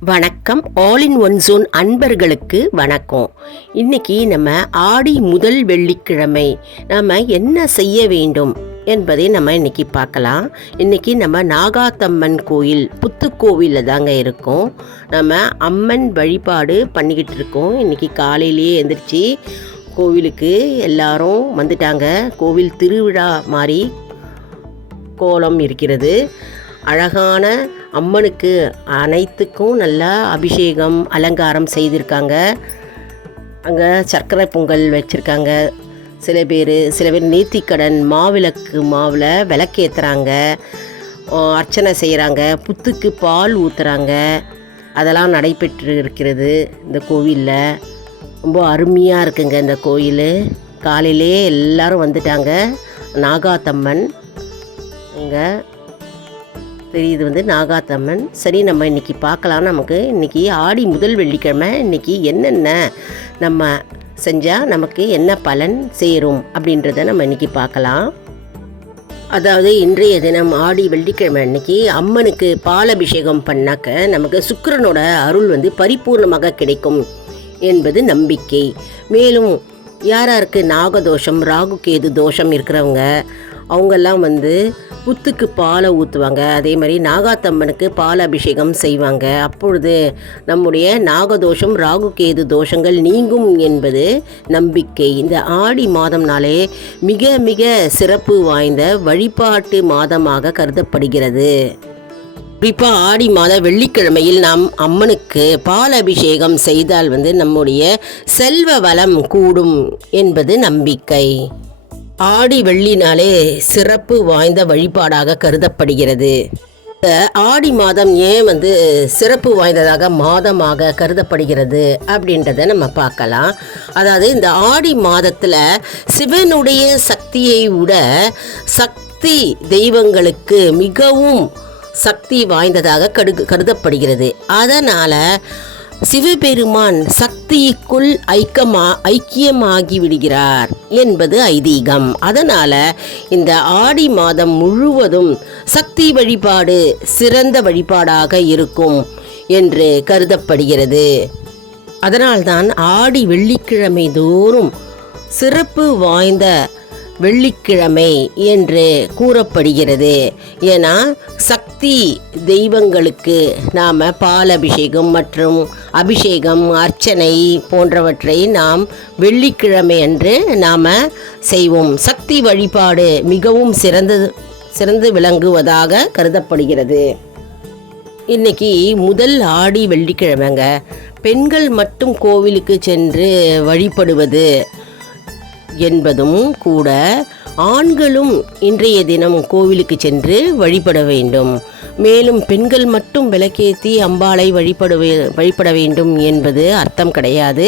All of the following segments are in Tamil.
வணக்கம். ஆல் இன் ஒன் ஜோன் அன்பர்களுக்கு வணக்கம். இன்னைக்கு நம்ம ஆடி முதல் வெள்ளிக்கிழமை நம்ம என்ன செய்ய வேண்டும் என்பதை நம்ம இன்னைக்கு பார்க்கலாம். இன்னைக்கு நம்ம நாகாத்தம்மன் கோயில் புத்துக்கோவிலில் தாங்க இருக்கோம். நம்ம அம்மன் வழிபாடு பண்ணிக்கிட்டு இருக்கோம். இன்னைக்கு காலையிலேயே எந்திரிச்சு கோவிலுக்கு எல்லாரும் வந்துட்டாங்க. கோவில் திருவிழா மாதிரி கோலம் இருக்கிறது. அழகான அம்மனுக்கு அனைத்துக்கும் நல்லா அபிஷேகம் அலங்காரம் செய்திருக்காங்க. அங்கே சர்க்கரை பொங்கல் வச்சுருக்காங்க. சில பேர் சில பேர் நேர்த்திக்கடன் மாவிளக்கு மாவில் விளக்கேற்றுறாங்க அர்ச்சனை செய்கிறாங்க புத்துக்கு பால் ஊற்றுறாங்க அதெல்லாம் நடைபெற்று இருக்கிறது இந்த கோவிலில். ரொம்ப அருமையாக இருக்குங்க இந்த கோயில். காலையிலே எல்லாரும் வந்துட்டாங்க. நாகாத்தம்மன் இங்கே தெரியுது வந்து நாகாத்தம்மன். சரி நம்ம இன்னைக்கு பார்க்கலாம். நமக்கு இன்றைக்கி ஆடி முதல் வெள்ளிக்கிழமை. இன்னைக்கு என்னென்ன நம்ம செஞ்சால் நமக்கு என்ன பலன் சேரும் அப்படின்றத நம்ம இன்னைக்கு பார்க்கலாம். அதாவது இன்றைய தினம் ஆடி வெள்ளிக்கிழமை அன்னைக்கு அம்மனுக்கு பாலபிஷேகம் பண்ணாக்க நமக்கு சுக்கிரனோட அருள் வந்து பரிபூர்ணமாக கிடைக்கும் என்பது நம்பிக்கை. மேலும் யாராருக்கு நாகதோஷம் ராகு கேது தோஷம் இருக்கிறவங்க அவங்கெல்லாம் வந்து புத்துக்கு பாலை ஊற்றுவாங்க அதே மாதிரி நாகாத்தம்மனுக்கு பால் அபிஷேகம் செய்வாங்க. அப்பொழுது நம்முடைய நாகதோஷம் ராகு கேது தோஷங்கள் நீங்கும் என்பது நம்பிக்கை. இந்த ஆடி மாதம்னாலே மிக மிக சிறப்பு வாய்ந்த வழிபாட்டு மாதமாக கருதப்படுகிறது. குறிப்பாக ஆடி மாத வெள்ளிக்கிழமையில் நாம் அம்மனுக்கு பால் அபிஷேகம் செய்தால் வந்து நம்முடைய செல்வ வளம் கூடும் என்பது நம்பிக்கை. ஆடி வெள்ளினாலே சிறப்பு வாய்ந்த வழிபாடாக கருதப்படுகிறது. ஆடி மாதம் ஏன் வந்து சிறப்பு வாய்ந்ததாக மாதமாக கருதப்படுகிறது அப்படின்றத நம்ம பார்க்கலாம். அதாவது இந்த ஆடி மாதத்தில் சிவனுடைய சக்தியை விட சக்தி தெய்வங்களுக்கு மிகவும் சக்தி வாய்ந்ததாக கடு கருதப்படுகிறது. அதனால் சிவபெருமான் சக்திக்குள் ஐக்கமா ஐக்கியமாகி விடுகிறார் என்பது ஐதீகம். அதனால இந்த ஆடி மாதம் முழுவதும் சக்தி வழிபாடு சிறந்த வழிபாடாக இருக்கும் என்று கருதப்படுகிறது. அதனால்தான் ஆடி வெள்ளிக்கிழமை தோறும் சிறப்பு வாய்ந்த வெள்ளிக்கிழமை என்று கூறப்படுகிறது. ஏன்னா சக்தி தெய்வங்களுக்கு நாம் பால் அபிஷேகம் மற்றும் அபிஷேகம் அர்ச்சனை போன்றவற்றை நாம் வெள்ளிக்கிழமை அன்று நாம் செய்வோம். சக்தி வழிபாடு மிகவும் சிறந்தது சிறந்து விளங்குவதாக கருதப்படுகிறது. இன்னைக்கு முதல் ஆடி வெள்ளிக்கிழமைங்க. பெண்கள் மட்டும் கோவிலுக்கு சென்று வழிபடுவது என்பதும் கூட ஆண்களும் இன்றைய தினம் கோவிலுக்கு சென்று வழிபட வேண்டும். மேலும் பெண்கள் மட்டும் விளக்கேற்றி அம்பாளை வழிபடவே வழிபட வேண்டும் என்பது அர்த்தம் கிடையாது.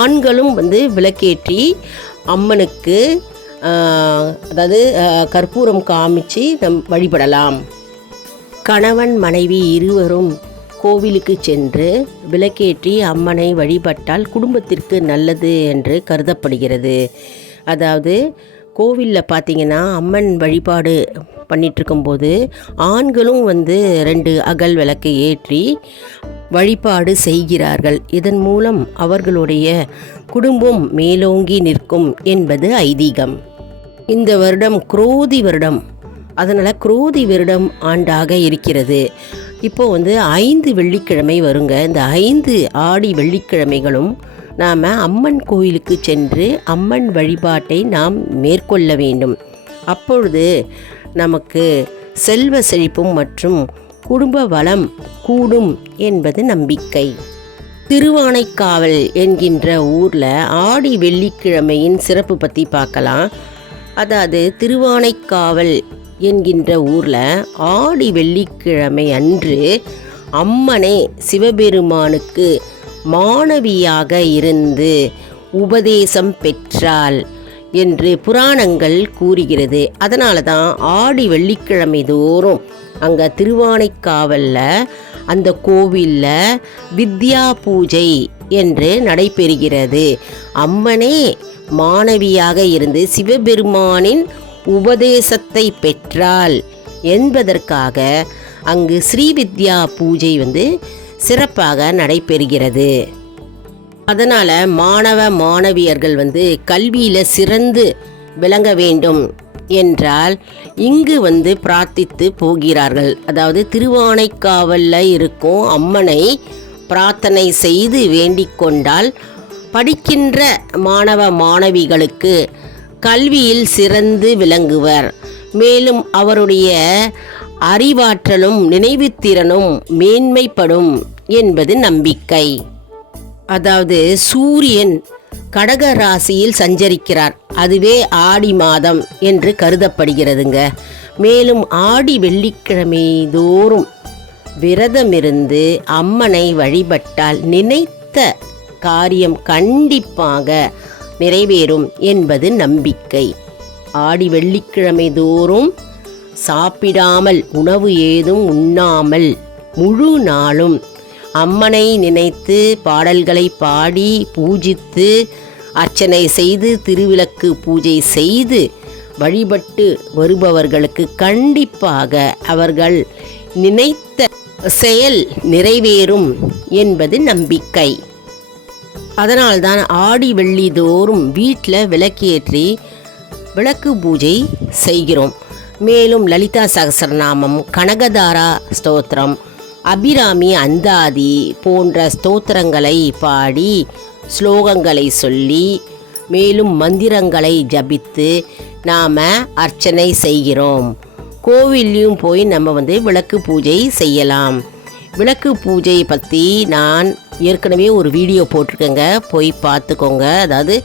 ஆண்களும் வந்து விளக்கேற்றி அம்மனுக்கு அதாவது கற்பூரம் காமிச்சு நம் வழிபடலாம். கணவன் மனைவி இருவரும் கோவிலுக்கு சென்று விளக்கேற்றி அம்மனை வழிபட்டால் குடும்பத்திற்கு நல்லது என்று கருதப்படுகிறது. அதாவது கோவிலில் பார்த்தீங்கன்னா அம்மன் வழிபாடு பண்ணிட்டு இருக்கும்போது ஆண்களும் வந்து ரெண்டு அகல் விளக்கை ஏற்றி வழிபாடு செய்கிறார்கள். இதன் மூலம் அவர்களுடைய குடும்பம் மேலோங்கி நிற்கும் என்பது ஐதீகம். இந்த வருடம் குரோதி வருடம். அதனால் குரோதி வருடம் ஆண்டாக இருக்கிறது. இப்போ வந்து ஐந்து வெள்ளிக்கிழமை வருங்க. இந்த ஐந்து ஆடி வெள்ளிக்கிழமைகளும் நாம் அம்மன் கோயிலுக்கு சென்று அம்மன் வழிபாட்டை நாம் மேற்கொள்ள வேண்டும். அப்பொழுது நமக்கு செல்வ செழிப்பும் மற்றும் குடும்ப வளம் கூடும் என்பது நம்பிக்கை. திருவானைக்காவல் என்கின்ற ஊரில் ஆடி வெள்ளிக்கிழமையின் சிறப்பு பற்றி பார்க்கலாம். அதாவது திருவானைக்காவல் என்கின்ற ஊரில் ஆடி வெள்ளிக்கிழமை அன்று அம்மனே சிவபெருமானுக்கு மாணவியாக இருந்து உபதேசம் பெற்றாள். என்று புராணங்கள் கூறுகிறது. அதனால தான் ஆடி வெள்ளிக்கிழமை தோறும் அங்கே திருவானைக்காவலில் அந்த கோவிலில் வித்யா பூஜை என்று நடைபெறுகிறது. அம்மனே மாணவியாக இருந்து சிவபெருமானின் உபதேசத்தை பெற்றாள் என்பதற்காக அங்கு ஸ்ரீவித்யா பூஜை வந்து சிறப்பாக நடைபெறுகிறது. அதனால் மாணவ மாணவியர்கள் வந்து கல்வியில் சிறந்து விளங்க வேண்டும் என்றால் இங்கு வந்து பிரார்த்தித்து போகிறார்கள். அதாவது திருவானைக்காவலில் இருக்கும் அம்மனை பிரார்த்தனை செய்து வேண்டிக் கொண்டால் படிக்கின்ற மாணவ மாணவிகளுக்கு கல்வியில் சிறந்து விளங்குவர். மேலும் அவருடைய அறிவாற்றலும் நினைவுத்திறனும் மேன்மைப்படும் என்பது நம்பிக்கை. அதாவது சூரியன் கடக ராசியில் சஞ்சரிக்கிறார். அதுவே ஆடி மாதம் என்று கருதப்படுகிறதுங்க. மேலும் ஆடி வெள்ளிக்கிழமை தோறும் விரதமிருந்து அம்மனை வழிபட்டால் நினைத்த காரியம் கண்டிப்பாக நிறைவேறும் என்பது நம்பிக்கை. ஆடி வெள்ளிக்கிழமை தோறும் சாப்பிடாமல் உணவு ஏதும் உண்ணாமல் முழு நாளும் அம்மனை நினைத்து பாடல்களை பாடி பூஜித்து அர்ச்சனை செய்து திருவிளக்கு பூஜை செய்து வழிபட்டு வருபவர்களுக்கு கண்டிப்பாக அவர்கள் நினைத்த செயல் நிறைவேறும் என்பது நம்பிக்கை. அதனால்தான் ஆடி வெள்ளி தோறும் வீட்டில் விளக்கேற்றி விளக்கு பூஜை செய்கிறோம். மேலும் லலிதா சகசரநாமம் கனகதாரா ஸ்தோத்திரம். அபிராமி அந்தாதி போன்ற ஸ்தோத்திரங்களை பாடி ஸ்லோகங்களை சொல்லி மேலும் மந்திரங்களை ஜபித்து நாம் அர்ச்சனை செய்கிறோம். கோவில்லையும் போய் நம்ம வந்து விளக்கு பூஜை செய்யலாம். விளக்கு பூஜை பற்றி நான் ஏற்கனவே ஒரு வீடியோ போட்டிருக்கேங்க. போய் பார்த்துக்கோங்க. அதாவது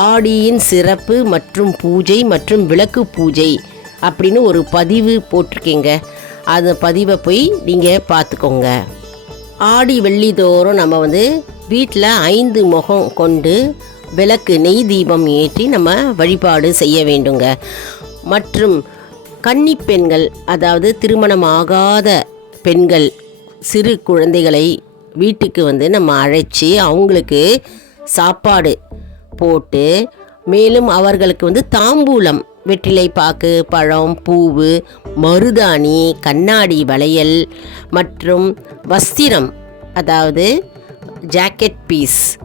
ஆடியின் சிறப்பு மற்றும் பூஜை மற்றும் விளக்கு பூஜை அப்படின்னு ஒரு பதிவு போட்டிருக்கேங்க. அது பதிவை போய் நீங்கள் பார்த்துக்கோங்க. ஆடி வெள்ளி தோறும் நம்ம வந்து வீட்டில் ஐந்து முகம் கொண்டு விளக்கு நெய் தீபம் ஏற்றி நம்ம வழிபாடு செய்ய வேண்டுங்க. மற்றும் கன்னி பெண்கள் அதாவது திருமணமாகாத பெண்கள் சிறு குழந்தைகளை வீட்டுக்கு வந்து நம்ம அழைச்சி அவங்களுக்கு சாப்பாடு போட்டு மேலும் அவர்களுக்கு வந்து தாம்பூலம் வெற்றிலை பாக்கு பழம் பூவு மருதாணி கண்ணாடி வளையல் மற்றும் வஸ்திரம் அதாவது ஜாக்கெட் பீஸ்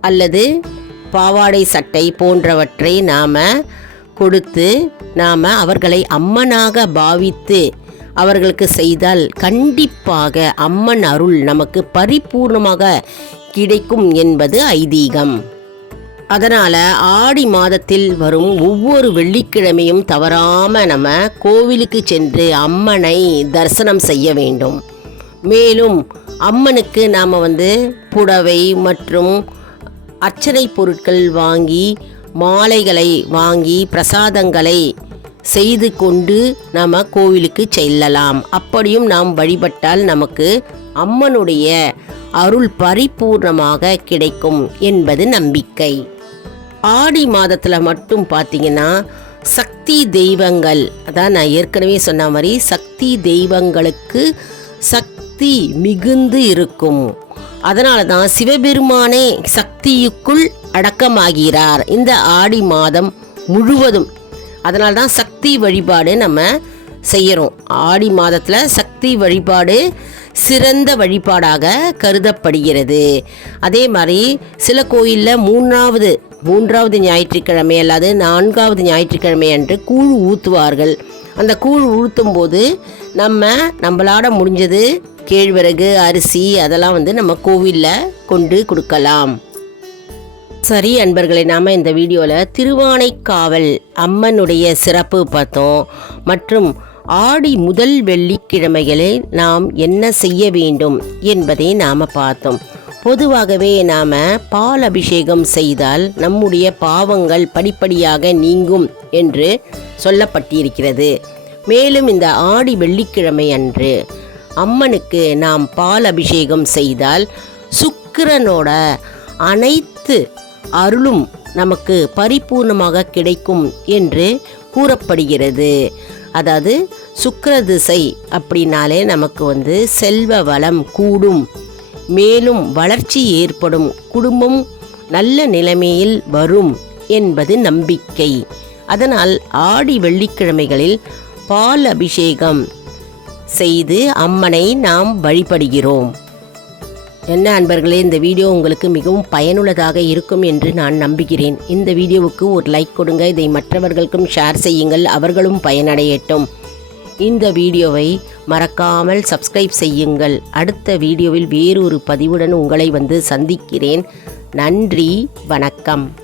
அல்லது பாவாடை சட்டை போன்றவற்றை நாம் கொடுத்து நாம் அவர்களை அம்மனாக பாவித்து அவர்களுக்கு செய்தால் கண்டிப்பாக அம்மன் அருள் நமக்கு பரிபூர்ணமாக கிடைக்கும் என்பது ஐதீகம். அதனால் ஆடி மாதத்தில் வரும் ஒவ்வொரு வெள்ளிக்கிழமையும் தவறாமல் நம்ம கோவிலுக்கு சென்று அம்மனை தரிசனம் செய்ய வேண்டும். மேலும் அம்மனுக்கு நாம் வந்து புடவை மற்றும் அர்ச்சனை பொருட்கள் வாங்கி மாலைகளை வாங்கி பிரசாதங்களை செய்து கொண்டு நாம் கோவிலுக்கு செல்லலாம். அப்படியும் நாம் வழிபட்டால் நமக்கு அம்மனுடைய அருள் பரிபூர்ணமாக கிடைக்கும் என்பது நம்பிக்கை. ஆடி மாதத்தில் மட்டும் பார்த்தீங்கன்னா சக்தி தெய்வங்கள். அதான் நான் ஏற்கனவே சொன்ன மாதிரி சக்தி தெய்வங்களுக்கு சக்தி மிகுந்து இருக்கும். அதனால தான் சிவபெருமானே சக்தியுக்குள் அடக்கமாகிறார். இந்த ஆடி மாதம் முழுவதும். அதனால தான் சக்தி வழிபாடு நம்ம செய்கிறோம் ஆடி மாதத்தில் சக்தி வழிபாடு சிறந்த வழிபாடாக கருதப்படுகிறது. அதே மாதிரி சில கோயிலில் மூன்றாவது மூன்றாவது ஞாயிற்றுக்கிழமை அல்லது நான்காவது ஞாயிற்றுக்கிழமை அன்று கூழ் ஊற்றுவார்கள் அந்த கூழ் ஊற்றும் போது நம்ம நம்மளாட முடிஞ்சது கேழ்வரகு அரிசி அதெல்லாம் வந்து நம்ம கோவிலில் கொண்டு கொடுக்கலாம். சரி அன்பர்களை நாம் இந்த வீடியோவில் திருவானைக்காவல் அம்மனுடைய சிறப்பு பார்த்தோம். மற்றும் ஆடி முதல் வெள்ளிக்கிழமைகளில் நாம் என்ன செய்ய வேண்டும் என்பதை நாம் பார்த்தோம். பொதுவாகவே நாம் பால் அபிஷேகம் செய்தால் நம்முடைய பாவங்கள் படிப்படியாக நீங்கும் என்று சொல்லப்பட்டிருக்கிறது. மேலும் இந்த ஆடி வெள்ளிக்கிழமை அன்று அம்மனுக்கு நாம் பால் அபிஷேகம் செய்தால் சுக்கிரனோட அனைத்து அருளும் நமக்கு பரிபூர்ணமாக கிடைக்கும் என்று கூறப்படுகிறது. அதாவது சுக்கர திசை அப்படின்னாலே நமக்கு வந்து செல்வ வளம் கூடும் மேலும் வளர்ச்சி ஏற்படும். குடும்பம் நல்ல நிலைமையில் வரும் என்பது நம்பிக்கை. அதனால் ஆடி வெள்ளிக்கிழமைகளில் பால் அபிஷேகம் செய்து அம்மனை நாம் வழிபடுகிறோம். என்ன அன்பர்களே இந்த வீடியோ உங்களுக்கு மிகவும் பயனுள்ளதாக இருக்கும் என்று நான் நம்புகிறேன். இந்த வீடியோவுக்கு ஒரு லைக் கொடுங்க. இதை மற்றவர்களுக்கும் ஷேர் செய்யுங்கள். அவர்களும் பயனடையட்டும். இந்த வீடியோவை மறக்காமல் சப்ஸ்கிரைப் செய்யுங்கள். அடுத்த வீடியோவில் வேறொரு பதிவுடன் உங்களை வந்து சந்திக்கிறேன். நன்றி வணக்கம்.